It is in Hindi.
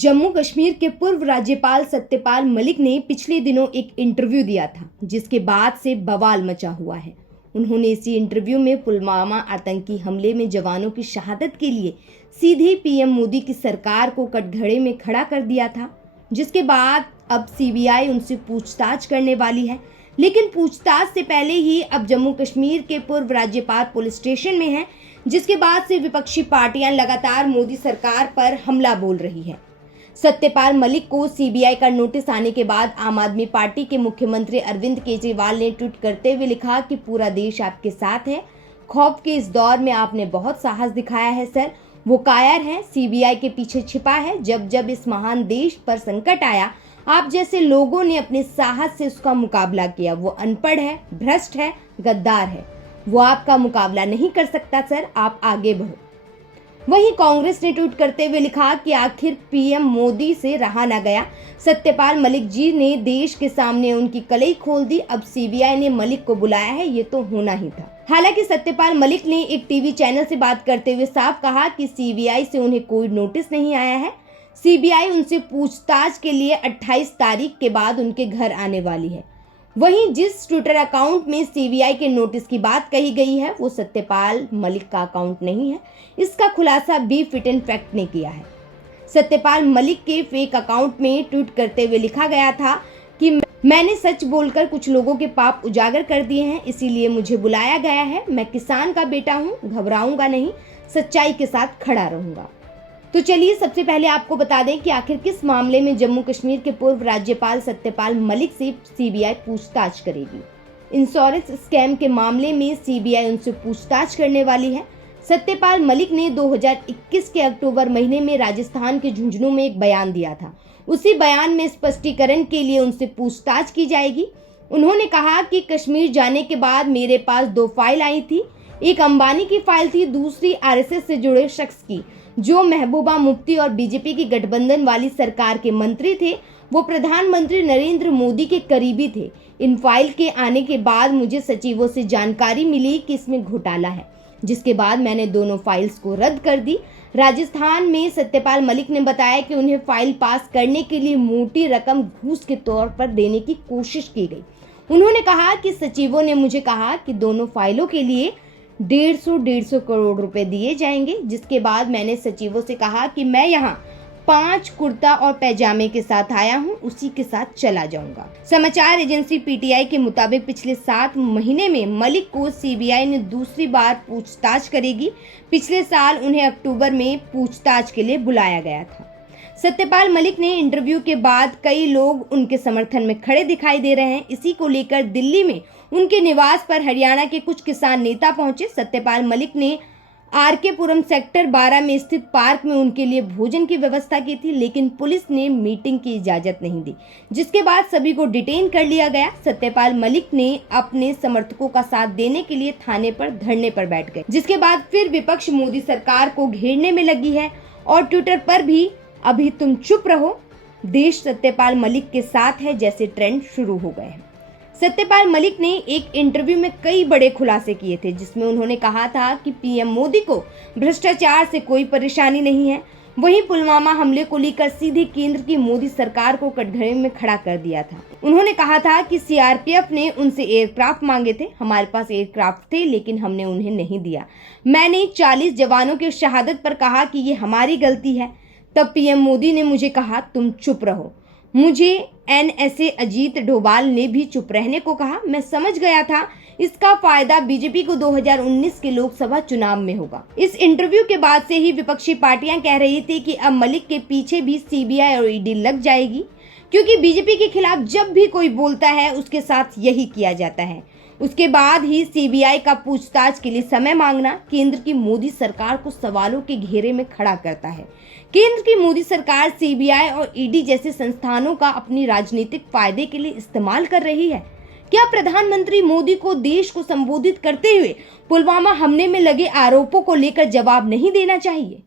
जम्मू कश्मीर के पूर्व राज्यपाल सत्यपाल मलिक ने पिछले दिनों एक इंटरव्यू दिया था, जिसके बाद से बवाल मचा हुआ है। उन्होंने इसी इंटरव्यू में पुलवामा आतंकी हमले में जवानों की शहादत के लिए सीधे पीएम मोदी की सरकार को कटघरे में खड़ा कर दिया था, जिसके बाद अब सीबीआई उनसे पूछताछ करने वाली है। लेकिन पूछताछ से पहले ही अब जम्मू कश्मीर के पूर्व राज्यपाल पुलिस स्टेशन में हैं, जिसके बाद से विपक्षी पार्टियां लगातार मोदी सरकार पर हमला बोल रही है। सत्यपाल मलिक को सीबीआई का नोटिस आने के बाद आम आदमी पार्टी के मुख्यमंत्री अरविंद केजरीवाल ने ट्वीट करते हुए लिखा कि पूरा देश आपके साथ है। खौफ के इस दौर में आपने बहुत साहस दिखाया है सर। वो कायर है, सीबीआई के पीछे छिपा है। जब जब इस महान देश पर संकट आया, आप जैसे लोगों ने अपने साहस से उसका मुकाबला किया। वो अनपढ़ है, भ्रष्ट है, गद्दार है। वो आपका मुकाबला नहीं कर सकता सर, आप आगे बढ़ो। वहीं कांग्रेस ने ट्वीट करते हुए लिखा कि आखिर पीएम मोदी से रहा न गया। सत्यपाल मलिक जी ने देश के सामने उनकी कलई खोल दी। अब सीबीआई ने मलिक को बुलाया है, ये तो होना ही था। हालांकि सत्यपाल मलिक ने एक टीवी चैनल से बात करते हुए साफ कहा कि सीबीआई से उन्हें कोई नोटिस नहीं आया है। सीबीआई उनसे पूछताछ के लिए 28 तारीख के बाद उनके घर आने वाली है। वहीं जिस ट्विटर अकाउंट में सीबीआई के नोटिस की बात कही गई है, वो सत्यपाल मलिक का अकाउंट नहीं है। इसका खुलासा भी फिट एंड फैक्ट ने किया है। सत्यपाल मलिक के फेक अकाउंट में ट्वीट करते हुए लिखा गया था कि मैंने सच बोलकर कुछ लोगों के पाप उजागर कर दिए हैं, इसीलिए मुझे बुलाया गया है। मैं किसान का बेटा हूँ, घबराऊंगा नहीं, सच्चाई के साथ खड़ा रहूंगा। तो चलिए सबसे पहले आपको बता दें कि आखिर किस मामले में जम्मू कश्मीर के पूर्व राज्यपाल सत्यपाल मलिक से सीबीआई पूछताछ करेगी। इंश्योरेंस स्कैम के मामले में सीबीआई उनसे पूछताछ करने वाली है। सत्यपाल मलिक ने 2021 के अक्टूबर महीने में राजस्थान के झुंझुनू में एक बयान दिया था। उसी बयान में स्पष्टीकरण के लिए उनसे पूछताछ की जाएगी। उन्होंने कहा कि कश्मीर जाने के बाद मेरे पास 2 फाइल आई थी। एक अंबानी की फाइल थी, दूसरी आरएसएस से जुड़े शख्स की, जो महबूबा मुफ्ती और बीजेपी की गठबंधन वाली सरकार के मंत्री थे। वो प्रधानमंत्री नरेंद्र मोदी के करीबी थे। इन फाइल के आने के बाद मुझे सचिवों से जानकारी मिली कि इसमें घोटाला है, जिसके बाद मैंने दोनों फाइल्स को रद्द कर दी। राजस्थान में सत्यपाल मलिक ने बताया कि उन्हें फाइल पास करने के लिए मोटी रकम घूस के तौर पर देने की कोशिश की गई। उन्होंने कहा कि सचिवों ने मुझे कहा कि दोनों फाइलों के लिए 150 करोड़ रुपए दिए जाएंगे, जिसके बाद मैंने सचिवों से कहा कि मैं यहाँ 5 कुर्ता और पैजामे के साथ आया हूँ, उसी के साथ चला जाऊंगा। समाचार एजेंसी पीटीआई के मुताबिक पिछले 7 महीने में मलिक को सीबीआई ने दूसरी बार पूछताछ करेगी। पिछले साल उन्हें अक्टूबर में पूछताछ के लिए बुलाया गया था। सत्यपाल मलिक ने इंटरव्यू के बाद कई लोग उनके समर्थन में खड़े दिखाई दे रहे हैं। इसी को लेकर दिल्ली में उनके निवास पर हरियाणा के कुछ किसान नेता पहुंचे। सत्यपाल मलिक ने आरके पुरम सेक्टर 12 में स्थित पार्क में उनके लिए भोजन की व्यवस्था की थी, लेकिन पुलिस ने मीटिंग की इजाजत नहीं दी, जिसके बाद सभी को डिटेन कर लिया गया। सत्यपाल मलिक ने अपने समर्थकों का साथ देने के लिए थाने पर धरने पर बैठ गए, जिसके बाद फिर विपक्ष मोदी सरकार को घेरने में लगी है और ट्विटर पर भी अभी तुम चुप रहो, देश सत्यपाल मलिक के साथ है जैसे ट्रेंड शुरू हो गए हैं। सत्यपाल मलिक ने एक इंटरव्यू में कई बड़े खुलासे किए थे, जिसमें उन्होंने कहा था कि पीएम मोदी को भ्रष्टाचार से कोई परेशानी नहीं है। वहीं पुलवामा हमले को लेकर सीधे केंद्र की मोदी सरकार को कटघरे में खड़ा कर दिया था। उन्होंने कहा था कि सीआरपीएफ ने उनसे एयरक्राफ्ट मांगे थे, हमारे पास एयरक्राफ्ट थे लेकिन हमने उन्हें नहीं दिया। मैंने 40 जवानों की शहादत पर कहा कि ये हमारी गलती है। तब पीएम मोदी ने मुझे कहा तुम चुप रहो। मुझे एनएसए अजीत डोभाल ने भी चुप रहने को कहा। मैं समझ गया था इसका फायदा बीजेपी को 2019 के लोकसभा चुनाव में होगा। इस इंटरव्यू के बाद से ही विपक्षी पार्टियां कह रही थी कि अब मलिक के पीछे भी सीबीआई और ईडी लग जाएगी, क्योंकि बीजेपी के खिलाफ जब भी कोई बोलता है उसके साथ यही किया जाता है। उसके बाद ही सीबीआई का पूछताछ के लिए समय मांगना केंद्र की मोदी सरकार को सवालों के घेरे में खड़ा करता है। केंद्र की मोदी सरकार सीबीआई और ईडी जैसे संस्थानों का अपनी राजनीतिक फायदे के लिए इस्तेमाल कर रही है। क्या प्रधानमंत्री मोदी को देश को संबोधित करते हुए पुलवामा हमले में लगे आरोपों को लेकर जवाब नहीं देना चाहिए?